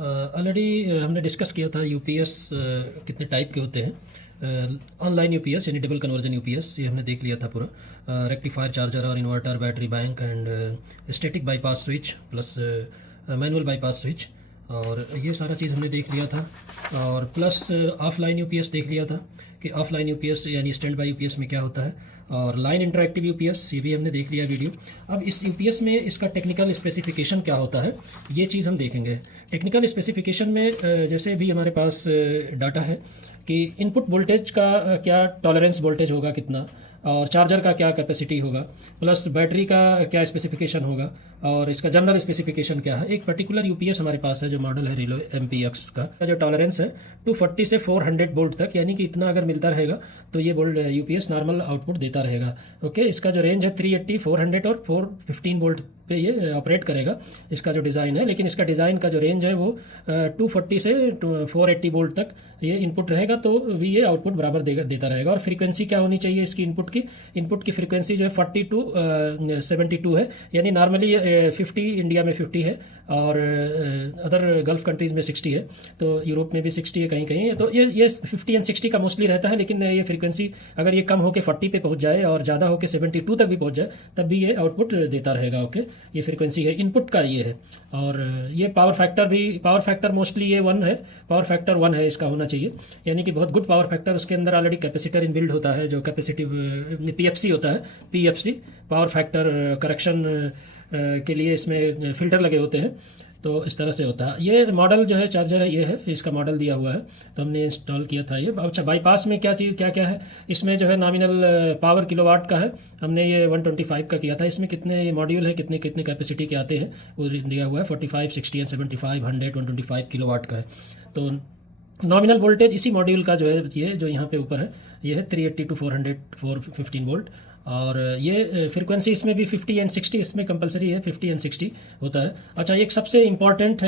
Already हमने discuss किया था यूपीएस कितने टाइप के होते हैं। ऑनलाइन यूपीएस यानी डबल कन्वर्जन यूपीएस ये हमने देख लिया था पूरा। रेक्टिफायर, चार्जर और inverter, battery bank and static bypass switch plus manual bypass switch, और ये सारा चीज़ हमने देख लिया था। और प्लस ऑफलाइन यूपीएस देख लिया था कि ऑफलाइन यूपीएस यानी स्टैंड बाई यूपीएस में क्या होता है, और लाइन इंटरएक्टिव यूपीएस ये भी हमने देख लिया वीडियो। अब इस यूपीएस में इसका टेक्निकल स्पेसिफिकेशन क्या होता है ये चीज़ हम देखेंगे। टेक्निकल स्पेसिफिकेशन में जैसे भी हमारे पास डाटा है कि इनपुट वोल्टेज का क्या टॉलरेंस वोल्टेज होगा कितना, और चार्जर का क्या कैपेसिटी होगा, प्लस बैटरी का क्या स्पेसिफिकेशन होगा, और इसका जनरल स्पेसिफिकेशन क्या है। एक पर्टिकुलर यूपीएस हमारे पास है जो मॉडल है रिलो एमपीएक्स का जो टॉलरेंस है 240 से 400 वोल्ट तक, यानी कि इतना अगर मिलता रहेगा तो ये वोल्ट यूपीएस नॉर्मल आउटपुट देता रहेगा। ओके, इसका जो रेंज है 380, 400 और 415 वोल्ट पे ये ऑपरेट करेगा, इसका जो डिज़ाइन है। लेकिन इसका डिज़ाइन का जो रेंज है वो 240 से 480 वोल्ट तक ये इनपुट रहेगा, तो भी ये आउटपुट बराबर देता रहेगा। और फ्रीक्वेंसी क्या होनी चाहिए इसकी इनपुट की फ्रीक्वेंसी जो है 40 टू 72 है, यानी नॉर्मली 50 इंडिया में 50 है और अदर गल्फ कंट्रीज़ में 60 है, तो यूरोप में भी 60 है कहीं कहीं। तो ये 50 एंड 60 का मोस्टली रहता है, लेकिन ये फ्रीक्वेंसी अगर ये कम होकर 40 पे पहुंच जाए और ज़्यादा होकर 72 तक भी पहुंच जाए तब भी ये आउटपुट देता रहेगा। ओके, ये फ्रीक्वेंसी है इनपुट का ये है। और ये पावर फैक्टर मोस्टली ये 1 है, पावर फैक्टर 1 है इसका होना चाहिए, यानी कि बहुत गुड पावर फैक्टर। उसके अंदर ऑलरेडी कैपेसिटर इनबिल्ड होता है जो कैपेसिटिव पीएफसी होता है, पीएफसी पावर फैक्टर करेक्शन के लिए इसमें फिल्टर लगे होते हैं, तो इस तरह से होता है। ये मॉडल जो है चार्जर है, ये है इसका मॉडल दिया हुआ है, तो हमने इंस्टॉल किया था ये। अच्छा, बाईपास में क्या है इसमें जो है नॉमिनल पावर किलोवाट का है, हमने ये 125 का किया था। इसमें कितने ये मॉड्यूल है, कितने कैपेसिटी के आते हैं वो दिया हुआ है, 45, 60 एंड 75, 100, 125 किलोवाट का है। तो नॉमिनल वोल्टेज इसी मॉड्यूल का जो है ये जो यहाँ पे ऊपर है ये है 380 टू 400 415 वोल्ट। और ये फ्रीक्वेंसी इसमें भी 50 एंड 60 इसमें कंपलसरी है, 50 एंड 60 होता है। अच्छा, एक सबसे इम्पॉर्टेंट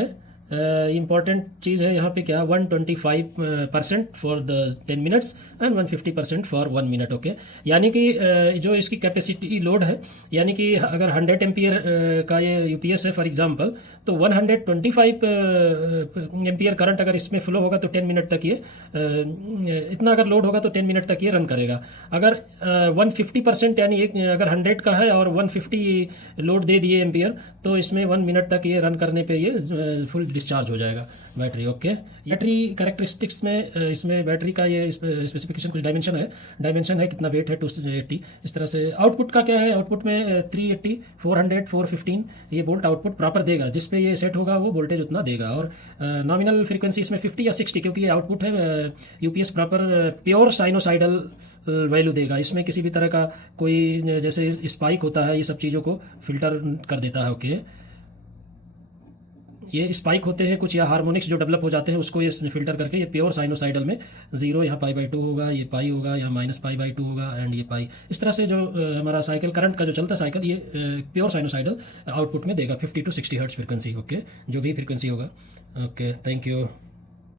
चीज़ है यहाँ पे क्या, 125% for the 10 minutes and 150% for 1 minute. Okay, यानी कि जो इसकी कैपेसिटी लोड है, यानी कि अगर 100 एम्पियर का ये यूपीएस है फॉर एग्जांपल, तो 125 एम्पियर करंट अगर इसमें फ्लो होगा तो 10 मिनट तक ये इतना अगर लोड होगा तो 10 मिनट तक ये रन करेगा। अगर 150% यानी अगर 100 का है और 150 लोड दे दिए एम्पियर, तो इसमें 1 मिनट तक ये रन करने पे ये फुल डिस्चार्ज हो जाएगा बैटरी। ओके, बैटरी कैरेक्टरिस्टिक्स में इसमें बैटरी का ये स्पेसिफिकेशन कुछ डायमेंशन है कितना वेट है 280। इस तरह से आउटपुट का क्या है, आउटपुट में 380, 400, 415 ये वोल्ट आउटपुट प्रॉपर देगा, जिस पे ये सेट होगा वो वोल्टेज उतना देगा। और नॉमिनल फ्रीक्वेंसी इसमें 50 या 60, क्योंकि ये आउटपुट है UPS proper pure sinusoidal value देगा। इसमें किसी भी तरह का कोई जैसे स्पाइक होता है ये सब चीज़ों को फिल्टर कर देता है। ओके, ये स्पाइक होते हैं कुछ या हार्मोनिक्स जो डेवलप हो जाते हैं उसको ये फिल्टर करके ये प्योर साइनोसाइडल में 0 यहाँ π/2 होगा, ये पाई होगा, यहाँ -π/2 होगा एंड ये पाई। इस तरह से जो हमारा साइकिल करंट का जो चलता है साइकिल ये प्योर साइनोसाइडल आउटपुट में देगा 50 टू 60 हर्ट्ज फ्रीक्वेंसी। ओके, जो भी फ्रीक्वेंसी होगा। Okay, thank you.